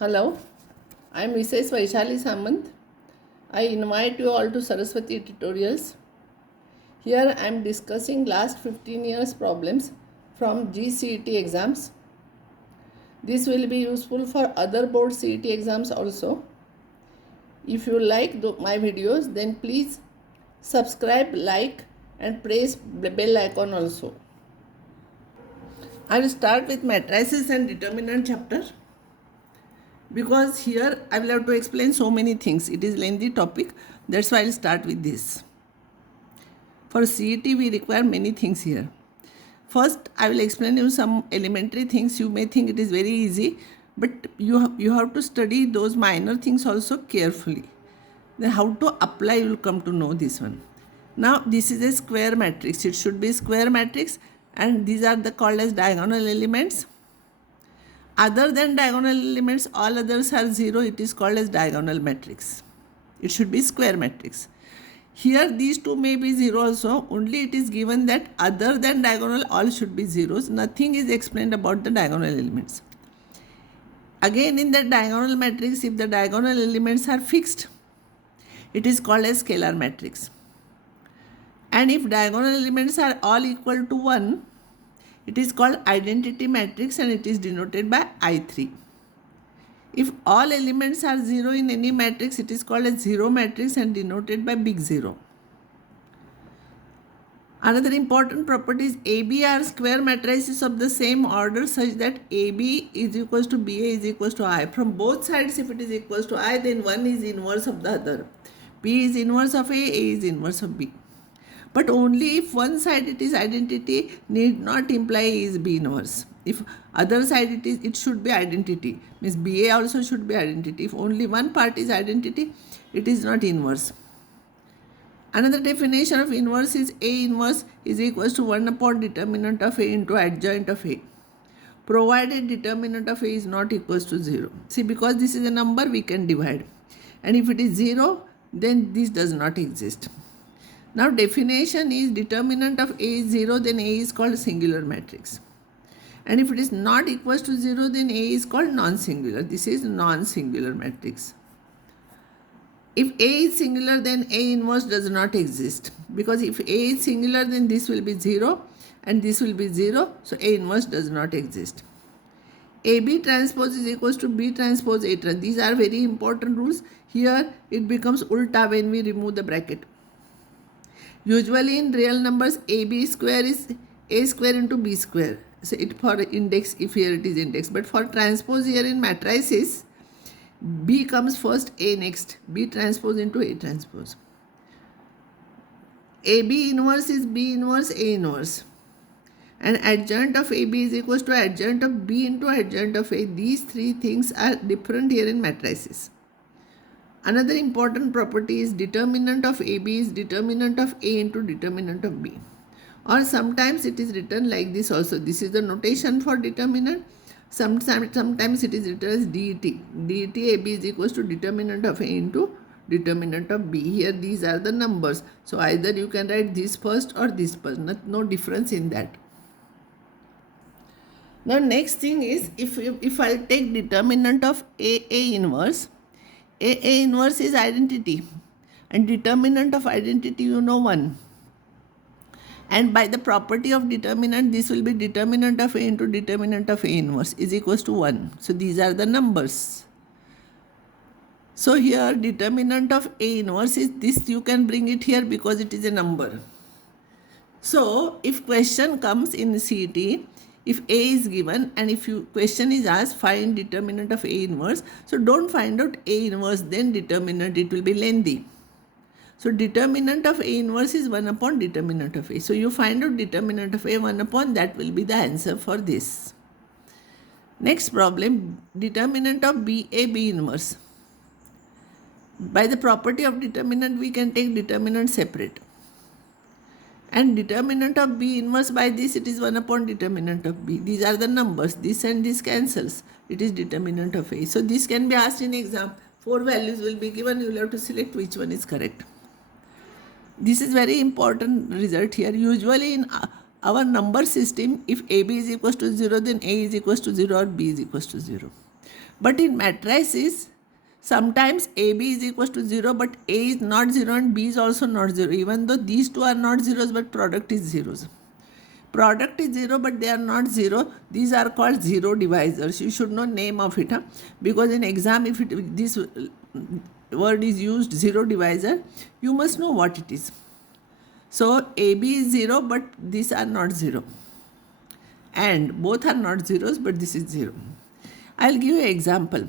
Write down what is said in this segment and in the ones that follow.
Hello, I am Mrs. Vaishali Samant. I invite you all to Saraswati Tutorials. Here I am discussing last 15 years problems from C.E.T exams. This will be useful for other board C.E.T exams also. If you like my videos, then please subscribe, like and press the bell icon also. I will start with matrices and determinant chapter, because here I will have to explain so many things. It is lengthy topic, that's why I will start with this. For C.E.T we require many things here. First I will explain you some elementary things. You may think it is very easy, but you have to study those minor things also carefully. Then how to apply, you will come to know this one. Now this is a square matrix. It should be square matrix, and these are called as diagonal elements. Other than diagonal elements, all others are 0. It is called as diagonal matrix. It should be square matrix. Here these two may be 0 also. Only it is given that other than diagonal all should be zeros. Nothing is explained about the diagonal elements. Again, in the diagonal matrix, if the diagonal elements are fixed, it is called as scalar matrix. And if diagonal elements are all equal to 1, it is called identity matrix, and it is denoted by I3. If all elements are 0 in any matrix, it is called as zero matrix and denoted by big 0. Another important property is AB are square matrices of the same order such that AB is equals to BA is equals to I. From both sides, if it is equals to I, then one is inverse of the other. B is inverse of A is inverse of B. But only if one side it is identity, need not imply A is B inverse. If other side it should be identity, means BA also should be identity. If only one part is identity, it is not inverse. Another definition of inverse is A inverse is equals to 1 upon determinant of A into adjoint of A, provided determinant of A is not equals to 0. See, because this is a number, we can divide. And if it is 0, then this does not exist. Now definition is determinant of A is 0, then A is called singular matrix. And if it is not equals to 0, then A is called non-singular. This is non-singular matrix. If A is singular, then A inverse does not exist. Because if A is singular, then this will be 0 and this will be 0. So A inverse does not exist. AB transpose is equals to B transpose A transpose. These are very important rules. Here it becomes ulta when we remove the bracket. Usually in real numbers, AB square is A square into B square. So it for index, if here it is index. But for transpose here in matrices, B comes first, A next. B transpose into A transpose. AB inverse is B inverse, A inverse. And adjoint of AB is equals to adjoint of B into adjoint of A. These three things are different here in matrices. Another important property is determinant of AB is determinant of A into determinant of B. Or sometimes it is written like this also. This is the notation for determinant. Sometimes it is written as DET. DET AB is equals to determinant of A into determinant of B. Here these are the numbers. So either you can write this first or this first. No difference in that. Now next thing is, if I take determinant of A inverse, A inverse is identity, and determinant of identity 1. And by the property of determinant, this will be determinant of A into determinant of A inverse is equals to 1. So these are the numbers. So here determinant of A inverse is this. You can bring it here because it is a number. So if question comes in C.E.T, if A is given and if question is asked, find determinant of A inverse. So don't find out A inverse, then determinant, it will be lengthy. So determinant of A inverse is 1 upon determinant of A. So you find out determinant of A 1 upon, that will be the answer for this. Next problem, determinant of B inverse. By the property of determinant, we can take determinant separate. And determinant of B inverse, by this it is 1 upon determinant of B. These are the numbers. This and this cancels. It is determinant of A. So this can be asked in exam. 4 values will be given. You will have to select which one is correct. This is very important result here. Usually in our number system, if AB is equals to 0, then A is equals to 0 or B is equals to 0. But in matrices, sometimes AB is equals to 0, but A is not 0 and B is also not 0. Even though these two are not zeros, but product is zeros. Product is 0, but they are not 0. These are called zero divisors. You should know name of it, huh? Because in exam, if this word is used, zero divisor, you must know what it is. So AB is 0, but these are not 0. And both are not zeros, but this is 0. I'll give you an example.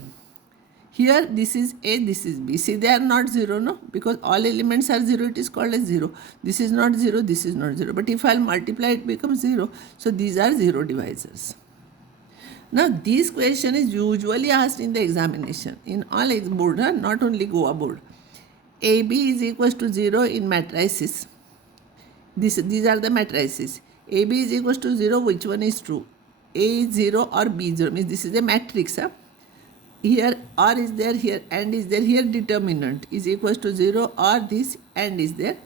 Here this is A, this is B. See, they are not 0, no? Because all elements are 0, it is called as 0. This is not 0, this is not 0. But if I'll multiply, it becomes 0. So these are zero divisors. Now this question is usually asked in the examination. In all board, not only Goa board. AB is equals to 0 in matrices. These are the matrices. AB is equals to 0, which one is true? A is 0 or B is 0. Means this is a matrix. Huh? Here or is there, here and is there, here determinant is equals to 0 or this and is there.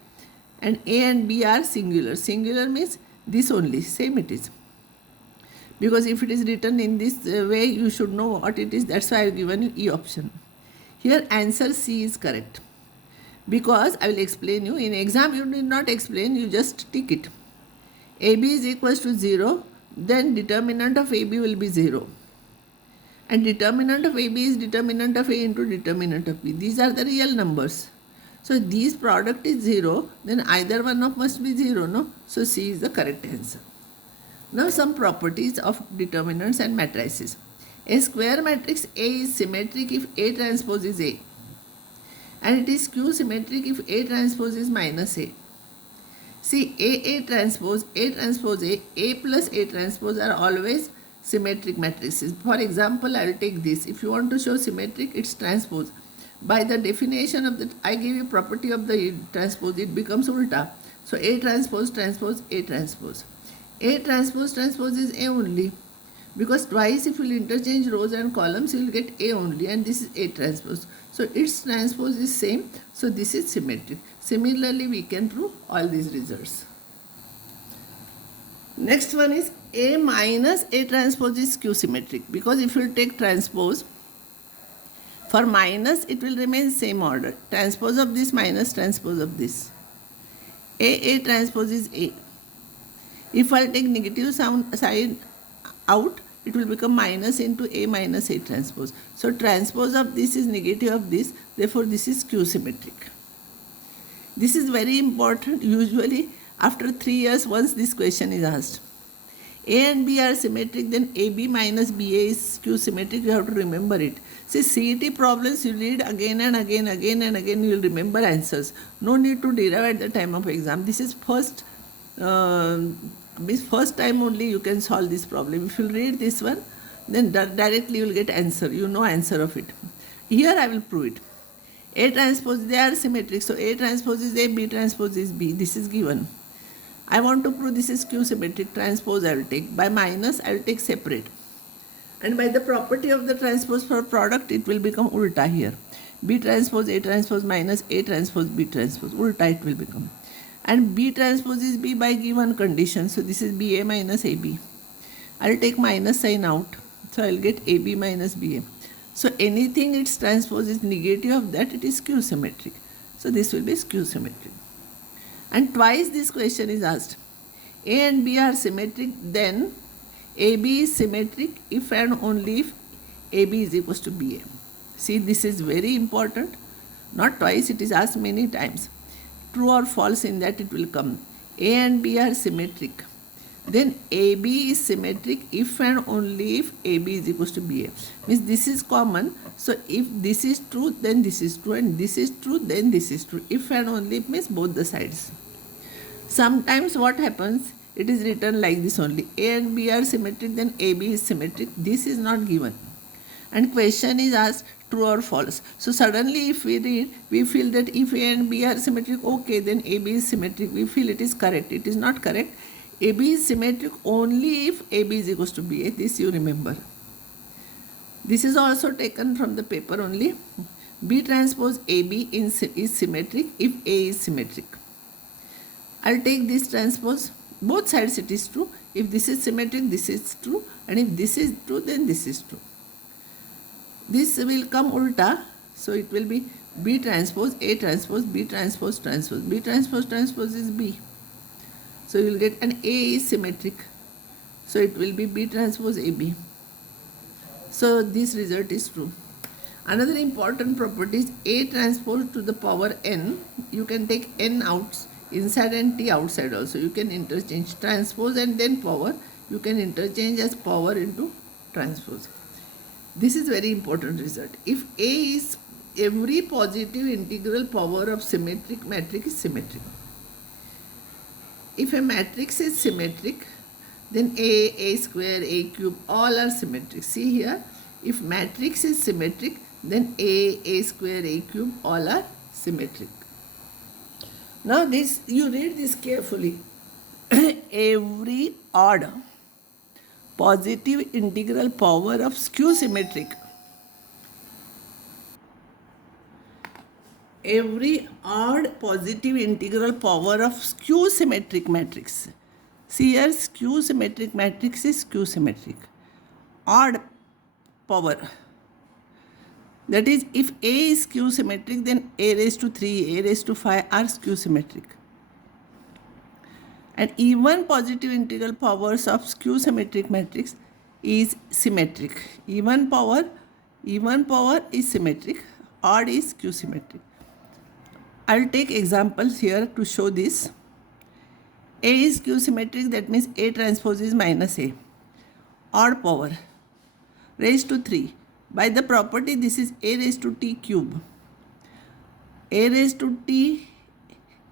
And A and B are singular. Singular means this only, same it is. Because if it is written in this way, you should know what it is. That's why I have given you E option. Here answer C is correct. Because I will explain you. In exam you need not explain, you just tick it. AB is equals to 0, then determinant of AB will be 0. And determinant of AB is determinant of A into determinant of B. These are the real numbers. So these product is 0, then either one of must be 0, no? So C is the correct answer. Now some properties of determinants and matrices. A square matrix A is symmetric if A transpose is A. And it is skew symmetric if A transpose is minus A. See, A transpose, A plus A transpose are always symmetric matrices. For example, I will take this. If you want to show symmetric, it's transpose. By the definition of the, I give you property of the transpose, it becomes ulta. So A transpose, A transpose. A transpose is A only. Because twice if you will interchange rows and columns, you will get A only, and this is A transpose. So its transpose is same. So this is symmetric. Similarly, we can prove all these results. Next one is A minus A transpose is skew symmetric. Because if you take transpose, for minus it will remain same order. Transpose of this minus transpose of this. A transpose is A. If I take negative sign out, it will become minus into A minus A transpose. So transpose of this is negative of this. Therefore, this is skew symmetric. This is very important. Usually, after 3 years, once this question is asked. A and B are symmetric, then AB minus BA is skew symmetric. You have to remember it. See, C.E.T problems you read again and again, you will remember answers. No need to derive at the time of exam. This is first time only you can solve this problem. If you read this one, then directly you will get answer. You know answer of it. Here I will prove it. A transpose, they are symmetric. So A transpose is A, B transpose is B. This is given. I want to prove this is skew symmetric. Transpose I will take. By minus I will take separate. And by the property of the transpose for product, it will become ulta here. B transpose A transpose minus A transpose B transpose. Ulta it will become. And B transpose is B by given condition. So this is BA minus AB. I will take minus sign out. So I will get AB minus BA. So anything its transpose is negative of that, it is skew symmetric. So this will be skew symmetric. And twice this question is asked. A and B are symmetric, then AB is symmetric if and only if AB is equals to BA. See, this is very important. Not twice, it is asked many times. True or false, in that it will come. A and B are symmetric. Then AB is symmetric if and only if AB is equals to BA. Means this is common. So if this is true, then this is true, and this is true, then this is true. If and only if means both the sides. Sometimes what happens, it is written like this only. A and B are symmetric, then AB is symmetric. This is not given. And question is asked true or false. So suddenly if we read, we feel that if A and B are symmetric, okay, then AB is symmetric. We feel it is correct. It is not correct. AB is symmetric only if AB is equals to BA. This you remember. This is also taken from the paper only. B transpose AB is symmetric if A is symmetric. I'll take this transpose. Both sides it is true. If this is symmetric, this is true. And if this is true, then this is true. This will come ulta, so it will be B transpose A transpose B transpose transpose. B transpose transpose is B. So you will get an A is symmetric. So it will be B transpose AB. So this result is true. Another important property is A transpose to the power n. You can take n out inside and t outside also. You can interchange transpose and then power. You can interchange as power into transpose. This is very important result. If A is every positive integral power of symmetric matrix is symmetric. If a matrix is symmetric, then A square, A cube, all are symmetric. See here, if matrix is symmetric, then A square, A cube, all are symmetric. Now this, you read this carefully. Every odd positive integral power of skew symmetric. Every odd positive integral power of skew symmetric matrix. See here, skew symmetric matrix is skew symmetric. Odd power. That is, if A is skew symmetric, then A raised to 3, A raised to 5 are skew symmetric. And even positive integral powers of skew symmetric matrix is symmetric. Even power is symmetric. Odd is skew symmetric. I will take examples here to show this. A is skew symmetric, that means A transpose is minus A. Odd power raised to 3. By the property, this is A raised to t cube. A raised to t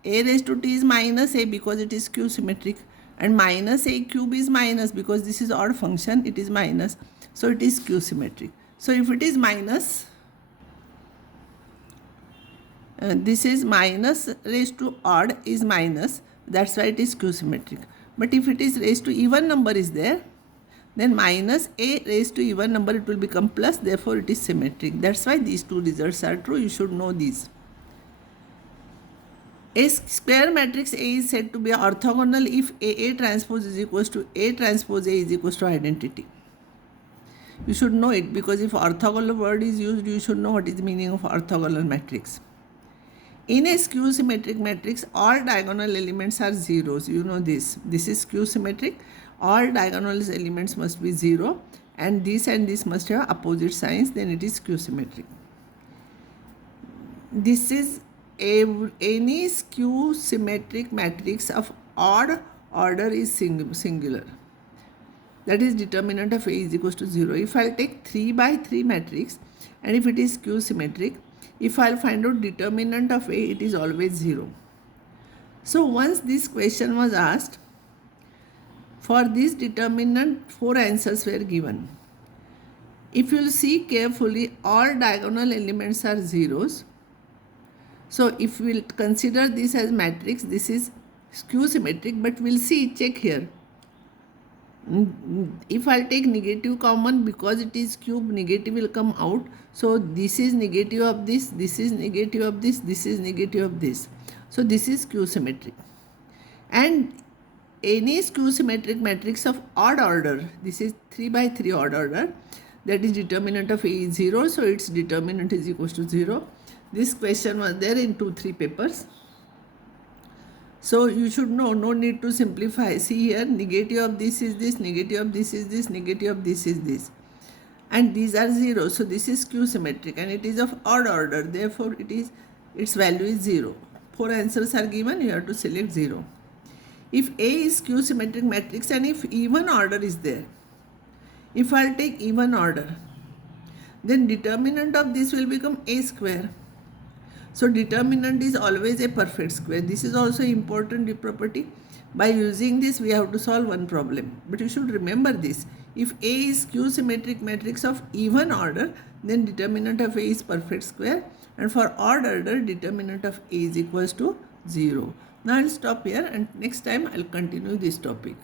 is minus A because it is skew symmetric, and minus A cube is minus because this is odd function, it is minus. So it is skew symmetric. So if it is minus, this is minus raised to odd is minus, that's why it is skew symmetric. But if it is raised to even number is there, then minus A raised to even number, it will become plus, therefore it is symmetric. That's why these two results are true. You should know these. A square matrix A is said to be orthogonal if A transpose is equals to A transpose A is equals to identity. You should know it, because if orthogonal word is used, you should know what is the meaning of orthogonal matrix. In a skew symmetric matrix, all diagonal elements are zeros. You know this. This is skew symmetric. All diagonal elements must be 0, and this must have opposite signs, then it is skew symmetric. This is any skew symmetric matrix of odd order is singular. That is, determinant of A is equals to 0. If I will take 3 by 3 matrix, and if it is skew symmetric, if I will find out determinant of A, it is always 0. So once this question was asked, for this determinant 4 answers were given. If you will see carefully, all diagonal elements are zeros. So if we will consider this as matrix, this is skew symmetric, but we will see, check here. If I will take negative common, because it is cube, negative will come out. So this is negative of this is negative of this is negative of this. So this is skew symmetric. And any skew symmetric matrix of odd order, this is 3 by 3 odd order, that is determinant of A is 0, so its determinant is equals to 0. This question was there in 2-3 papers. So you should know, no need to simplify. See here, negative of this is this, negative of this is this, negative of this is this. And these are 0, so this is skew symmetric, and it is of odd order, therefore its value is 0. 4 answers are given, you have to select 0. If A is skew symmetric matrix and if even order is there, if I will take even order, then determinant of this will become A square. So determinant is always a perfect square. This is also important property. By using this, we have to solve one problem. But you should remember this. If A is skew symmetric matrix of even order, then determinant of A is perfect square. And for odd order, determinant of A is equals to 0. Now I will stop here, and next time I will continue this topic.